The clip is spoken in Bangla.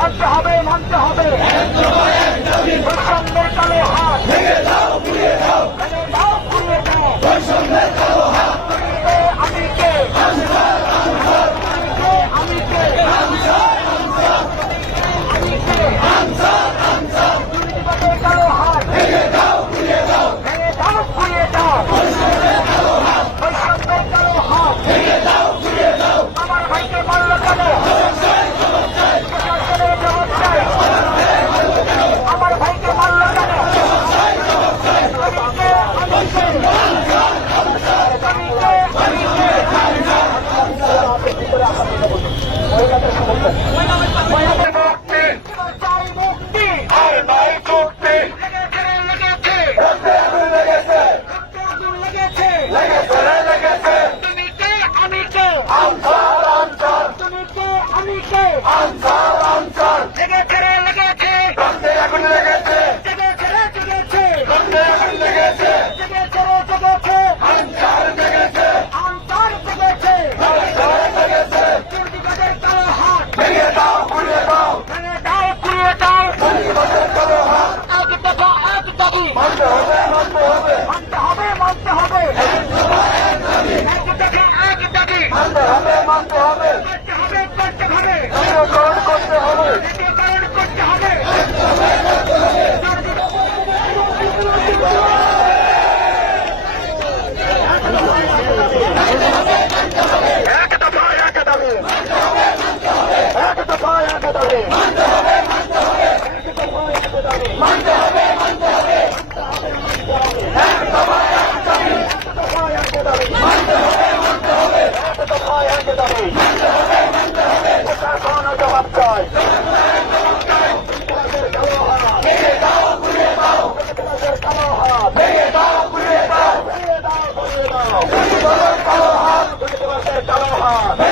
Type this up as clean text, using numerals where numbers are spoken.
মানতে হবে মানতে হবে বৈষম্যের কালো হাত ভেঙে দাও পুড়িয়ে দাও ভেঙে দাও পুড়িয়ে দাও বৈষম্যের কালো হাত আমি কে আমি কে আমি কে দুর্নীতিবাদের কালো হাত ভেঙে দাও পুড়িয়ে দাও ভেঙে দাও পুড়িয়ে দাও বৈষম্যের কালো হাত ভেঙে দাও পুড়িয়ে দাও আমার ভাইকে মারল কেন আমার ভাইকে মারল কেন মুক্তি আর নয় চুক্তি লেগেছে তুমি কে আমি কে তুমি কে আমি কে লেগেছে এখন লেগেছে ভেঙে দাও পুড়িয়ে দাও এক দফা এক দাবি মানতে হবে এক দফা এক দাবি মানতে হবে করতে হবে জবাব চাই কালো হাত